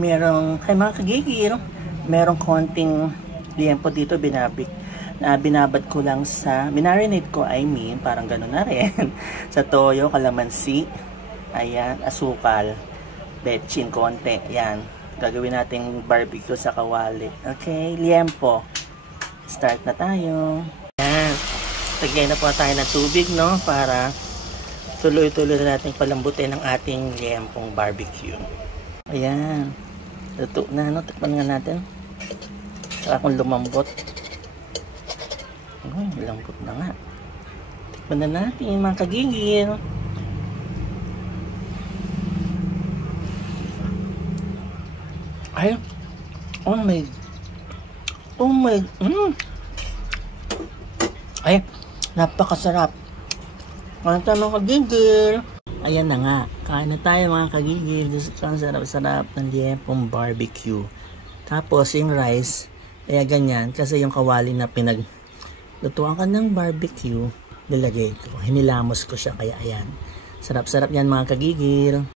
Kay mga kagigil, merong konting liempo dito binabad ko lang binarinate ko, parang gano'n na rin. Sa toyo, kalamansi, ayan, asukal, betchin, konti, ayan. Gagawin nating barbecue sa kawali. Okay, liempo. Start na tayo. Ayan, lagyan na po tayo ng tubig, no? Para tuloy-tuloy na natin palambutin ang ating liempong barbecue. Ayan. Luto na, no? Tikman nga natin. Saka kung lumambot. Lambot na nga. Tikman na natin, mga kagigil. Ay, oh my, ay, napakasarap. Kain tayo mga kagigil. Ayan na nga, kain na tayo mga kagigil. Ang sarap-sarap ng liempong barbecue. Tapos yung rice, kaya ganyan, kasi yung kawali na pinaglutuan ka ng barbecue, nilagay ko. Hinilamos ko siya, kaya ayan. Sarap-sarap yan mga kagigil.